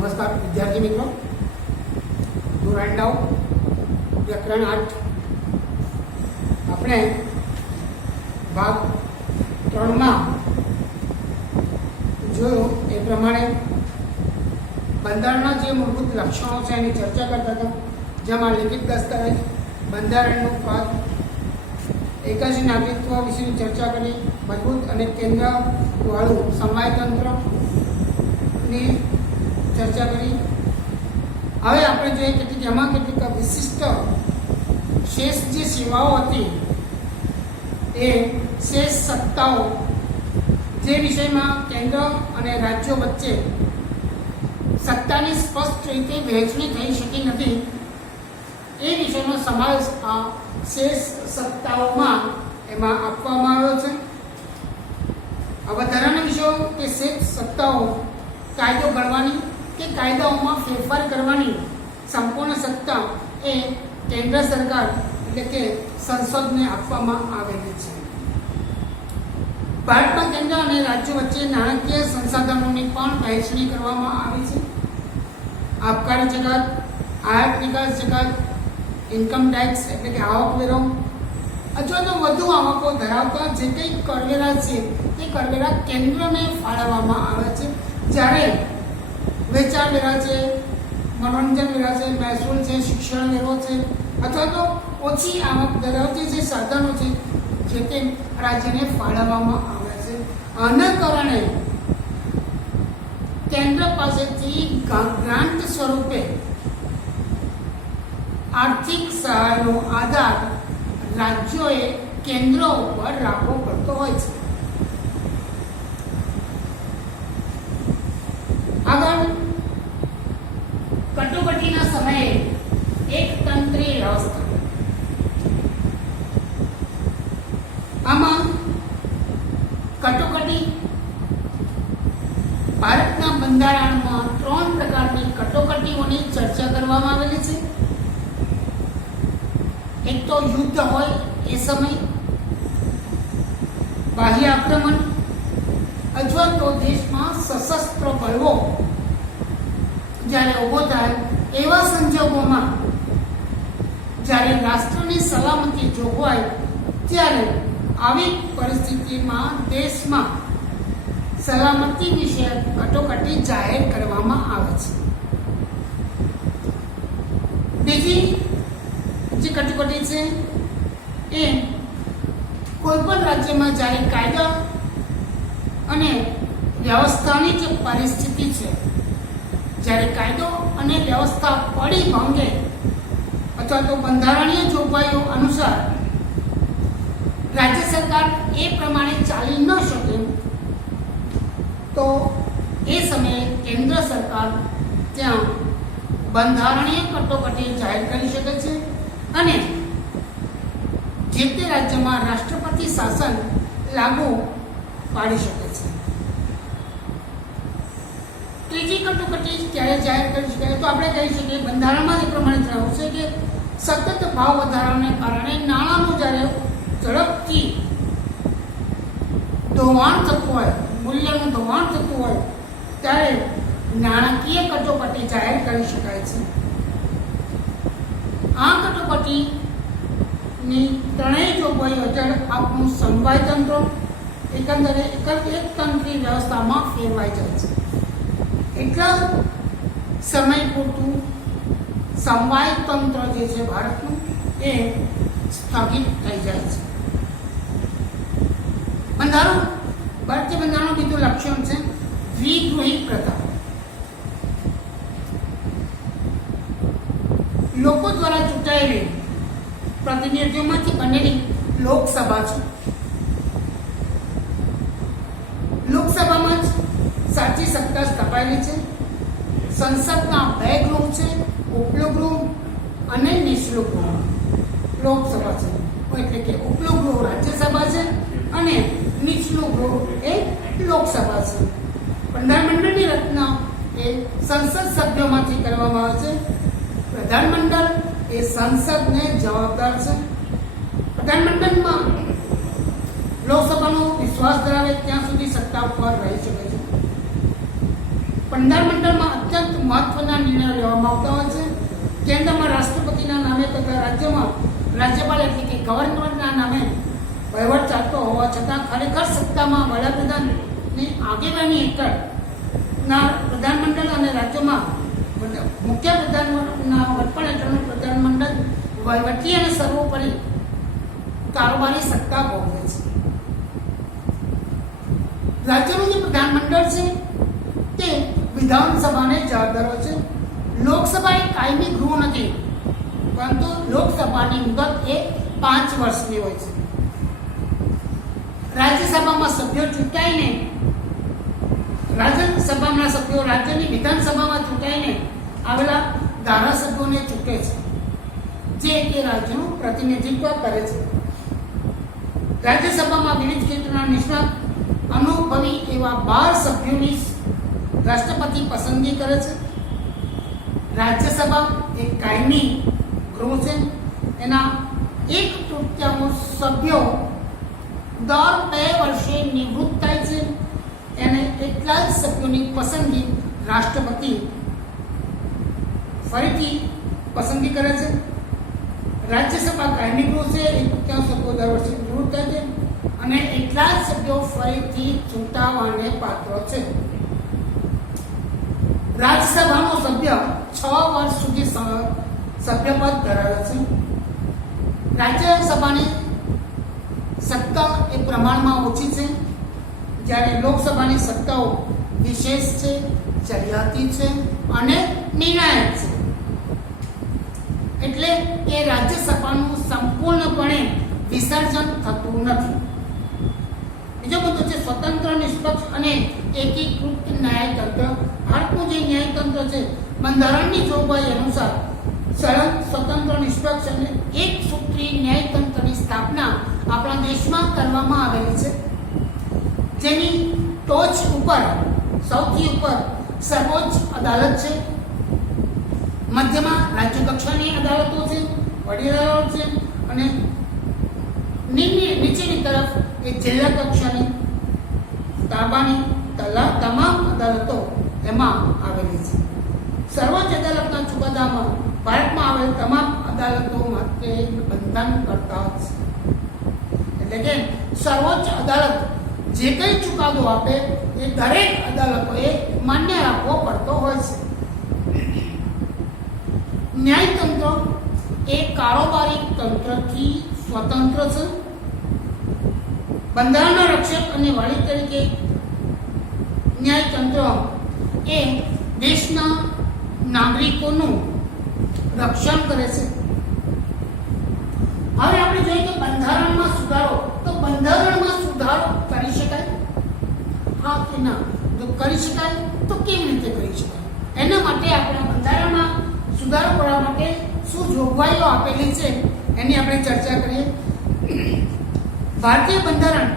નમસ્કાર વિદ્યાર્થી મિત્રો, ધોરણ 9 વ્યાકરણ 8 આપણે ભાગ 3માં જોયું એ પ્રમાણે બંધારણના જે મૂળભૂત લક્ષણો છે એની ચર્ચા કરતા હતા, જેમાં લિખિત દસ્તાવેજ, બંધારણનું પદ, એક જ નાગરિકત્વ વિશેની ચર્ચા કરી, મજબૂત અને કેન્દ્રવાળું સમવાયતંત્રની ચર્ચા કરી. હવે આપણે જોઈએ કેટલીક એમાં કેટલીક વિશિષ્ટ શેષ જે સેવાઓ હતી એ શેષ સત્તાઓ જે વિષયમાં કેન્દ્ર અને રાજ્યો વચ્ચે સત્તાની સ્પષ્ટ રીતે વહેંચણી થઈ શકી નથી એ વિષયનો સમાવેશ આ શેષ સત્તાઓમાં એમાં આપવામાં આવ્યો છે. આ વધારાના વિષયો કે શેષ સત્તાઓ કાયદો ઘડવાની કે કાયદાઓમાં ફેરફાર કરવાની સંપૂર્ણ સત્તા એ કેન્દ્ર સરકાર એટલે કે સંસદને આપવામાં આવેલી છે. ભારતમાં કેન્દ્ર અને રાજ્યો વચ્ચે નાણાકીય સંસાધનોની પણ વહેંચણી કરવામાં આવી છે. આબકારી જગત, આયાત નિકાસ જગત, ઇન્કમ ટેક્સ એટલે કે આવકવેરો અથવા તો વધુ આવકો ધરાવતા જે કંઈ કરવેરા છે તે કરવેરા કેન્દ્રને ફાળવવામાં આવે છે. જ્યારે વેચાણ વેરા છે, મનોરંજન વેરા છે, મહેસૂલ છે, શિક્ષણ વેરો છે અથવા તો ઓછી આવક ધરાવતી જે સાધનો છે જે તે રાજ્યને ફાળવવામાં આવે છે. આના કારણે કેન્દ્ર પાસેથી ગ્રાન્ટ સ્વરૂપે આર્થિક સહાયનો આધાર રાજ્યોએ કેન્દ્ર ઉપર રાખવો પડતો હોય છે. આગળ કટોકટીના સમયે એક તંત્રી વ્યવસ્થા. આમાં કટોકટી ભારતના બંધારણમાં 3 પ્રકારની કટોકટીઓની ચર્ચા કરવામાં આવેલી છે. એક તો યુદ્ધ હોય એ સમય, બાહ્ય આક્રમણ અથવા તો દેશમાં સશસ્ત્ર બળવો જ્યારે ઊભો થાય એવા સંજોગોમાં જ્યારે રાષ્ટ્રની સલામતી જોગવાય ત્યારે આવી પરિસ્થિતિમાં દેશમાં સલામતી વિશે કટોકટી જાહેર કરવામાં આવે છે. બીજી જે કટોકટી છે એ કોઈ પણ રાજ્યમાં જ્યારે કાયદા અને વ્યવસ્થાની જે પરિસ્થિતિ છે, જ્યારે કાયદો અને વ્યવસ્થા પડી ભાંગે અથવા તો બંધારણીય જોગવાઈઓ અનુસાર રાજ્ય સરકાર એ પ્રમાણે ચાલી ન શકે તો એ સમયે કેન્દ્ર સરકાર ત્યાં બંધારણીય કટોકટી જાહેર કરી શકે છે અને જે તે રાજ્યમાં રાષ્ટ્રપતિ શાસન લાગુ પાડી શકે છે. ત્રીજી કટોકટી ક્યારે જાહેર કરી શકાય તો આપણે કહી શકીએ બંધારણમાં એ પ્રમાણે જણાવ્યું છે કે સતત ભાવ વધારાને કારણે નાણાંનું જ્યારે ઝડપથી ધોવાણ થતું હોય, મૂલ્યનું ધોવાણ થતું હોય ત્યારે નાણાકીય કટોકટી જાહેર કરી શકાય છે. આ કટોકટીની ત્રણેય જોગવાઈઓ હેઠળ આપણું સમવાય તંત્ર એકંદરે એક તંત્રી વ્યવસ્થામાં ફેરવાઈ જાય છે. એટલા સમય પૂરતું સમવાય તંત્ર જે છે ભારતનું એ સ્થગિત થઈ જાય છે. બંધારણ, ભારતીય બંધારણનું બીજું લક્ષણ છે દ્વિગૃહી પ્રથા. લોકો દ્વારા ચૂંટાયેલી પ્રતિનિધિઓમાંથી બનેલી લોકસભા છે. લોકસભામાં જ સાચી સત્તા સ્થપાયેલી છે. સંસદના 2 ગૃહ છે, ઉપલો ગૃહ અને નીચલો ગૃહ. લોકસભા છે એટલે કે ઉપલો ગૃહ રાજ્યસભા છે અને નીચલું ગૃહ એ લોકસભા છે. પ્રધાનમંડળની રચના એ સંસદ સભ્યોમાંથી કરવામાં આવે છે. પ્રધાનમંડળ એ સંસદને જવાબદાર છે. પ્રધાનમંડળમાં લોકસભાનો વિશ્વાસ ધરાવે ત્યાં સુધી સત્તા પર રહી શકે છે. પ્રધાનમંડળમાં અત્યંત મહત્વના નિર્ણયો લેવામાં આવતા હોય છે. કેન્દ્રમાં રાષ્ટ્રપતિના નામે તથા રાજ્યમાં રાજ્યપાલ એટલે કે ગવર્નરના નામે વહીવટ ચાલતો હોવા છતાં ખરેખર સત્તામાં વડાપ્રધાનની આગેવાની હેઠળના પ્રધાનમંડળ અને રાજ્યોમાં મુખ્ય પ્રધાનના વડપણ હેઠળનું પ્રધાનમંડળ વહીવટી અને સર્વોપરી કારોબારી સત્તા ભોગવે છે. રાજ્યનું જે પ્રધાનમંડળ છે તે વિધાનસભાને જવાબદાર હોય છે. લોકસભા એ કાયમી ગૃહ નથી, પરંતુ લોકસભાની મુદત એ 5 વર્ષની હોય છે. રાજ્યસભામાં સભ્યો ચૂંટાઈને રાજ્યસભાના સભ્યો રાજ્યની વિધાનસભામાં ચૂંટાઈને આવેલા ધારાસભ્યોને ચૂંટે છે, જે તે રાજ્યનું પ્રતિનિધિત્વ કરે છે. રાજ્યસભામાં વિવિધ ક્ષેત્રના નિષ્ણાત અનુભવી એવા 12 સભ્યોની રાષ્ટ્રપતિ પસંદગી કરે છે. રાજ્યસભા એક કાયમી ગૃહ છે. એના 1/3 સભ્યો દર 2 વર્ષે નિવૃત્ત થાય છે. એને એટલા જ સભ્યોની પસંદગી રાષ્ટ્રપતિ ફરીથી પસંદગી કરે છે. રાજ્યસભા કાયમી ગૃહ છે. 1/3 સભ્યો દર વર્ષે નિવૃત્ત થાય છે અને એટલા જ સભ્યો ફરીથી ચૂંટાવાને પાત્ર છે. રાજ્યસભાનો સભ્ય 6 વર્ષ સુધી સભ્યપદ ધરાવે છે. રાજ્યસભાની સત્તા એ પ્રમાણમાં ઓછી છે, જ્યારે લોકસભાની સત્તાઓ વિશેષ છે, ચડિયાતી છે અને નિર્ણાયક છે. એટલે એ રાજ્યસભાનું સંપૂર્ણપણે વિસર્જન થતું નથી. બીજો મુદ્દો છે સ્વતંત્ર, નિષ્પક્ષ અને એકીકૃત ન્યાયતંત્ર. ભારતનું જે ન્યાયતંત્ર છે બંધારણની જોગવાઈ અનુસાર સળંગ, સ્વતંત્ર, નિષ્પક્ષ અને એક સૂત્રીય ન્યાયતંત્રની સ્થાપના આપણા દેશમાં કરવામાં આવેલી છે, જેની ટોચ ઉપર સૌથી ઉપર સર્વોચ્ચ અદાલત છે. મધ્યમાં રાજ્ય કક્ષાની અદાલતો છે, વડી અદાલત છે અને નીચેની તરફ એ જિલ્લા કક્ષાની તાબાની તમામ અદાલતો એમાં આવેલી છે. સર્વોચ્ચ અદાલતના ચુકાદામાં ભારતમાં આવેલ તમામ અદાલતો માટે બંધનકર્તા છે. એટલે કે સર્વોચ્ચ અદાલત જે કંઈ ચુકાદો આપે એ દરેક અદાલતોએ માન્ય રાખવો પડતો હોય છે. ન્યાયતંત્ર એ કારોબારી તંત્રથી સ્વતંત્ર છે. બંધારણના રક્ષક અને વાળી તરીકે ન્યાયતંત્ર એ દેશના નાગરિકોનું રક્ષણ કરે છે. હવે આપણે જોઈએ કે બંધારણમાં સુધારો, તો બંધારણમાં સુધારો કરી શકાય? હા કે ના? જો કરી શકાય તો કેવી રીતે કરી શકાય? એના માટે આપણે બંધારણમાં સુધારો કરવા માટે શું જોગવાઈઓ આપેલી છે એની આપણે ચર્ચા કરીએ. ભારતીય બંધારણ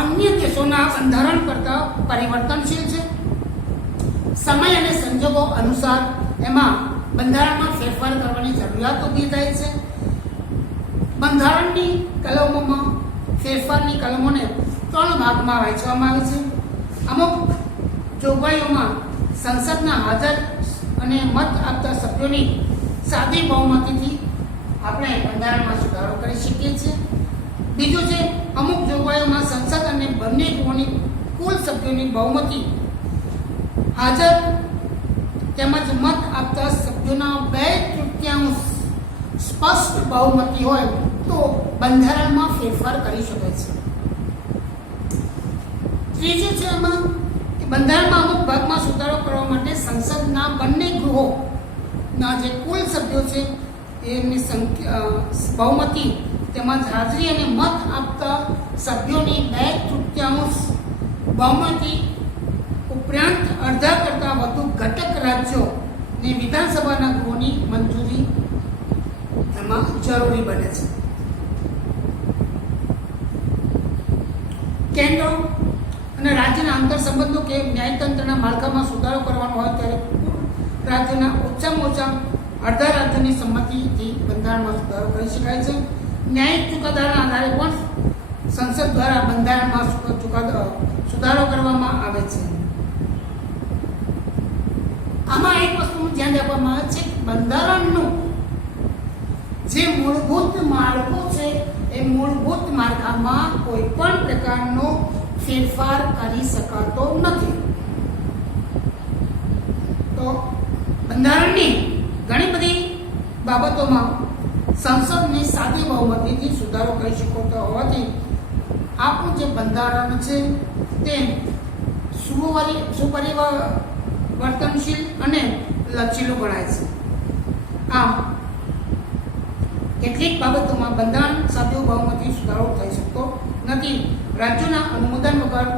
અન્ય દેશોના બંધારણ કરતાં પરિવર્તનશીલ છે. સમય અને સંજોગો અનુસાર એમાં બંધારણમાં ફેરફાર કરવાની જરૂરિયાત ઊભી થાય છે. બંધારણની કલમોમાં ફેરફારની કલમોને 3 ભાગમાં વહેંચવામાં આવે છે. અમુક જોગવાઈઓમાં સંસદના હાજર અને મત આપતા સભ્યોની સાદી બહુમતીથી આપણે બંધારણમાં સુધારો કરી શકીએ છીએ. બીજું છે અમુક જોગવાઈઓમાં સંસદ અને બંને ગૃહોની કુલ સભ્યોની બહુમતી હાજર તેમજ મત આપતા સભ્યોના 2/3 સ્પષ્ટ બહુમતી હોય તો બંધારણમાં ફેરફાર કરી શકાય છે. ત્રીજું છે એમાં કે બંધારણમાં અમુક ભાગમાં સુધારો કરવા માટે સંસદના બંને ગૃહોના જે કુલ સભ્યો છે એમની બહુમતી તેમજ હાજરી અને મત આપતા સભ્યોની 2/3 બહુમતી ઉપરાંત અડધા કરતાં વધુ ઘટક રાજ્યોની વિધાનસભાના ગૃહોની મંજૂરી એમાં જરૂરી બને છે. કેન્દ્ર અને રાજ્યના આંતરસંબંધો કે ન્યાયતંત્રના માળખામાં સુધારો કરવાનો હોય ત્યારે રાજ્યના ઓછામાં ઓછા અડધા રાજ્યોની સંમતિથી બંધારણમાં સુધારો કરી શકાય છે. ન્યાયિક ચુકાદાના આધારે પણ સંસદ દ્વારા બંધારણમાં સુધારો કરવામાં આવે છે. આપવામાં આવે છે કે બંધારણનું જે મૂળભૂત માળખું છે એ મૂળભૂત માળખામાં કોઈ પણ પ્રકારનો ફેરફાર કરી શકાતો નથી. તો બંધારણની ઘણી બધી બાબતોમાં સંસદની સાદી બહુમતીથી સુધારો કરી શકાતો હોવાથી આપણું જે બંધારણ છે તે સુપરિવર્તનશીલ અને લચીલું ગણાય છે. આમ કેટલીક બાબતોમાં બંધારણ સાદી બહુમતી સુધારો થઈ શકતો નથી. રાજ્યોના અનુમોદન વગર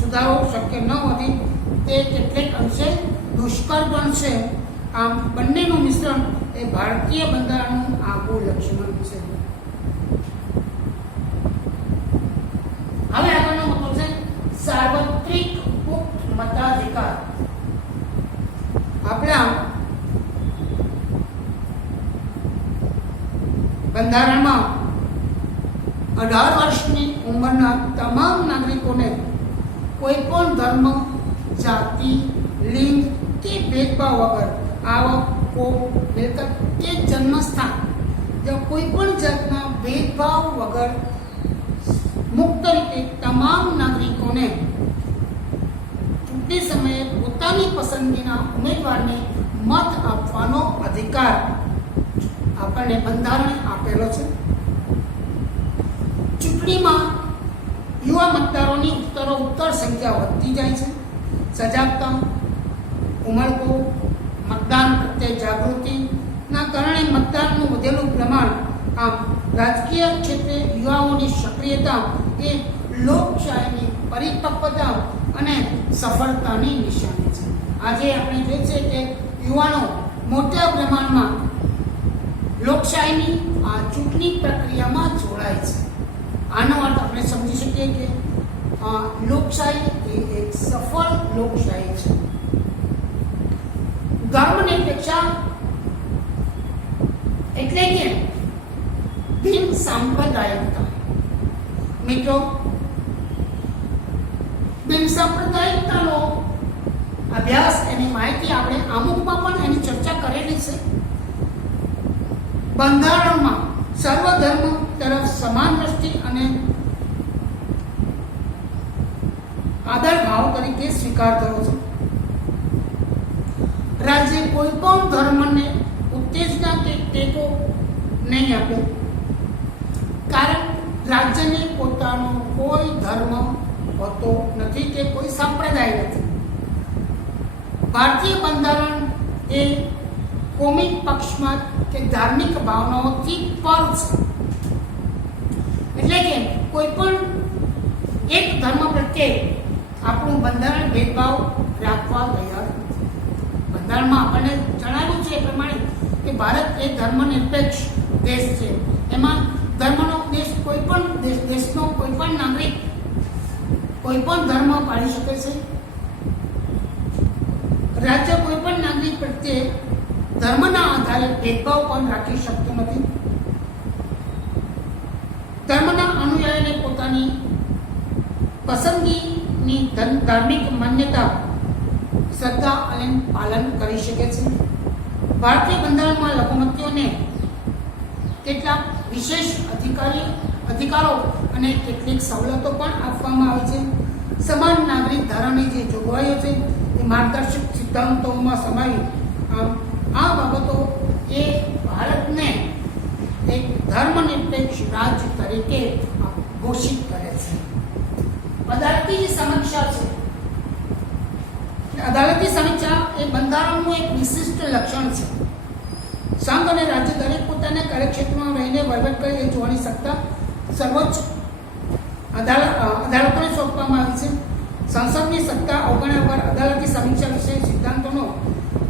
સુધારો શક્ય ન હોવાથી તે કેટલીક અંશે દુષ્કર પણ છે. આમ બંનેનું મિશ્રણ એ ભારતીય બંધારણનું આગવું લક્ષણ છે. હવે આગળનો મુદ્દો છે સાર્વત્રિક મુક્ત મતાધિકાર. આપણા બંધારણમાં 18 વર્ષની ઉંમરના તમામ નાગરિકોને કોઈ પણ ધર્મ, જાતિ, લિંગ કે ભેદભાવ વગર આવક, કોમ, મિલકત કે જન્મસ્થાન કોઈ પણ જાતના ભેદભાવ વગર મુક્ત રીતે તમામ નાગરિકોને ચૂંટણી સમયે પોતાની પસંદગીના ઉમેદવારને મત આપવાનો અધિકાર આપણને બંધારણે આપેલો છે. ચૂંટણીમાં યુવા મતદારોની ઉત્તરોત્તર સંખ્યા વધતી જાય છે. સજાગતા, ઉમળકો, મતદાન પ્રત્યે જાગૃતિના કારણે મતદાનનું વધેલું પ્રમાણ, આમ રાજકીય ક્ષેત્રે યુવાઓની સક્રિયતા એ લોકશાહીની પરિપક્વતા અને સફળતાની નિશાની છે. આજે આપણે જોઈએ છે કે યુવાનો મોટા પ્રમાણમાં લોકશાહીની આ ચૂંટણી પ્રક્રિયામાં જોડાય છે. આનો અર્થ આપણે સમજી શકીએ કે લોકશાહી એ એક સફળ લોકશાહી છે. ધર્મનિરપેક્ષતા એટલે કે બિન સાંપ્રદાયિકતા. મિત્રો, બિન સાંપ્રદાયિકતાનો અભ્યાસ, એની માહિતી આપણે આમુખમાં પણ એની ચર્ચા કરેલી છે. બંધારણમાં સર્વધર્મ તરફ સમાન દ્રષ્ટિ અને આદર ભાવ તરીકે સ્વીકાર થયો છે. રાજ્ય કોઈ પણ ધર્મને ઉત્તેજના કે ટેકો નહીં આપે, કારણ રાજ્યને પોતાનો કોઈ ધર્મ હોતો નથી કે કોઈ સંપ્રદાય નથી. ભારતીય બંધારણ એ કોમી પક્ષમાં કે ધાર્મિક ભાવનાઓથી પર છે. એટલે કે કોઈ પણ એક ધર્મ પ્રત્યે આપણું બંધારણ ભેદભાવ રાખવા તૈયાર નથી. બંધારણમાં આપણને જણાવ્યું છે એ પ્રમાણે કે ભારત એક ધર્મનિરપેક્ષ દેશ છે. એમાં ધર્મનો દેશ કોઈ પણ દેશનો કોઈ પણ નાગરિક કોઈ પણ ધર્મ પાળી શકે છે. રાજ્ય કોઈ પણ નાગરિક પ્રત્યે ધર્મના આધારે ભેદભાવ પણ રાખી શકતું નથી. ધર્મના અનુયાયીને પોતાની પસંદગીની ધાર્મિક માન્યતા, શ્રદ્ધા અને પાલન કરી શકે છે. ભારતીય બંધારણમાં લઘુમતીઓને કેટલાક વિશેષ અધિકારો અને કેટલીક સવલતો પણ આપવામાં આવે છે. સમાન નાગરિક ધારાની જે જોગવાઈઓ છે એ માર્ગદર્શક સિદ્ધાંતોમાં સમાવી આ બાબતો એ ભારતને એક ધર્મનિરપેક્ષ રાજ્ય તરીકે ઘોષિત કરે છે. અદાલતી જે સમીક્ષા છે, અદાલતી સમીક્ષા એ બંધારણનું એક વિશિષ્ટ લક્ષણ છે. સંઘ અને રાજ્ય દરેક પોતાના કાર્યક્ષેત્રમાં રહીને વહીવટ કરે એ જોવાની સત્તા સર્વોચ્ચ અદાલતોને સોંપવામાં આવી છે. સંસદની સત્તા અવગણ્યા વગર અદાલતી સમીક્ષા વિશે સિદ્ધાંતોનો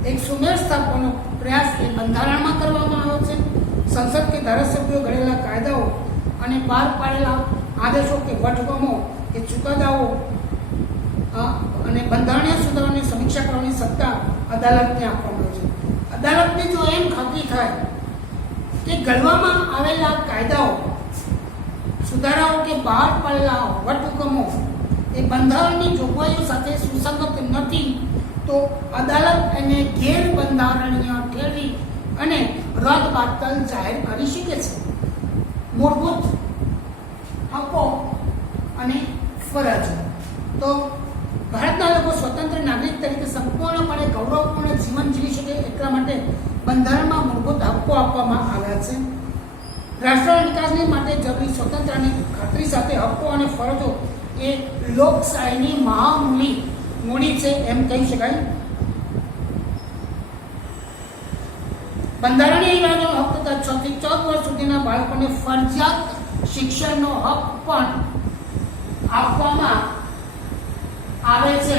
એક સુમેળ સ્થાપવાનો પ્રયાસ એ બંધારણમાં કરવામાં આવ્યો છે. સંસદ કે ધારાસભ્યો ઘડેલા કાયદાઓ અને બહાર પાડેલા આદેશો કે વટહુકમો કે ચુકાદાઓ અને બંધારણીય સુધારાની સમીક્ષા કરવાની સત્તા અદાલતને આપવામાં આવે છે. અદાલતને જો એમ ખાતરી થાય કે ઘડવામાં આવેલા કાયદાઓ, સુધારાઓ કે બહાર પાડેલા વટહુકમો એ બંધારણની જોગવાઈઓ સાથે સુસંગત નથી, તો અદાલત એને ગેરબંધારણીય ઠેરવી અને રદબાતલ જાહેર કરી શકે છે. મૂળભૂત હકો અને ફરજો. તો ભારતના લોકો સ્વતંત્ર નાગરિક તરીકે સંપૂર્ણપણે ગૌરવપૂર્ણ જીવન જીવી શકે એટલા માટે બંધારણમાં મૂળભૂત હકો આપવામાં આવ્યા છે. રાષ્ટ્રના વિકાસની માટે જરૂરી સ્વતંત્રતાની ખાતરી સાથે હકો અને ફરજો એ લોકશાહીની મૂડી છે એમ કહી શકાય. બંધારણીય હક તથા 6 થી 14 વર્ષ સુધીના બાળકોને ફરજિયાત શિક્ષણનો હક પણ આપવામાં આવે છે.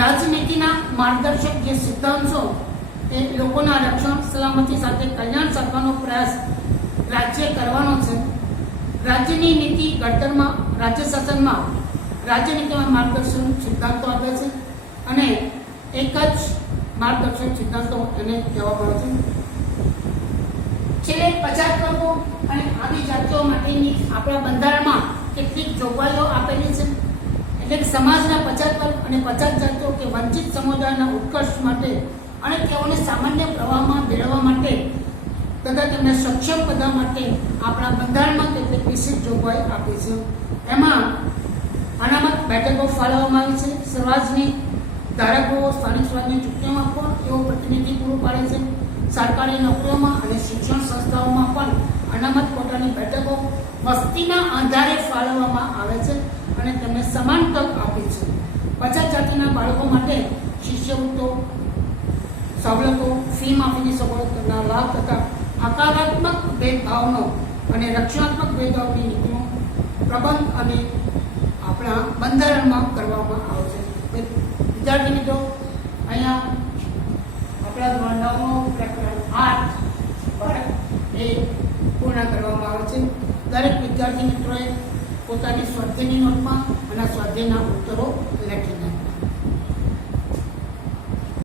રાજનીતિના માર્ગદર્શક જે સિદ્ધાંતો એ લોકોના રક્ષણ સલામતી સાથે કલ્યાણ સાધવાનો પ્રયાસ રાજ્ય કરવાનો છે. રાજ્યની નીતિ ઘડતરમાં રાજ્ય શાસનમાં રાજ્યનીતિમાં માર્ગદર્શન સિદ્ધાંતો આપે છે અને એક જ માર્ગદર્શક સિદ્ધાંતો એને કહેવામાં આવે છે. છેલ્લે પછાત વર્ગો અને આદિજાતિઓ માટેની આપણા બંધારણમાં કેટલીક જોગવાઈઓ આપેલી છે. એટલે કે સમાજના પછાત વર્ગ અને પછાત જાતિઓ કે વંચિત સમુદાયના ઉત્કર્ષ માટે અને તેઓને સામાન્ય પ્રવાહમાં ભેળવવા માટે તથા તેમને સક્ષમ બધા માટે આપણા બંધારણમાં કેટલીક વિશેષ જોગવાઈ આપી છે. એમાં અનામત બેઠકો ફાળવવામાં આવી છે. સ્વરાજની ધારકો સ્થાનિક સ્વરાજની ચૂંટણીઓમાં પણ એવો પ્રતિનિધિ પૂરું પાડે છે. સરકારી નોકરીઓમાં અને શિક્ષણ સંસ્થાઓમાં પણ અનામત કોટાની બેઠકો વસ્તીના આધારે ફાળવવામાં આવે છે અને તેમને સમાન તક આપી છે. પછાત જાતિના બાળકો માટે શિષ્યવૃત્તિઓ, સવલતો, ફી માફીની સવલતોના લાભ તથા હકારાત્મક ભેદભાવનો અને રક્ષણાત્મક ભેદભાવની નીતિનો પ્રબંધ અને આપણા બંધારણમાં કરવામાં આવશે. વિદ્યાર્થી મિત્રો, અહીંયા આપણા ધોરણ 9નો પ્રકરણ 8 એ પૂર્ણ કરવામાં આવે છે. દરેક વિદ્યાર્થી મિત્રોએ પોતાની સ્વાધ્યાયની નોટમાં અને સ્વાધ્યાયના ઉત્તરો લખી નાખ્યા.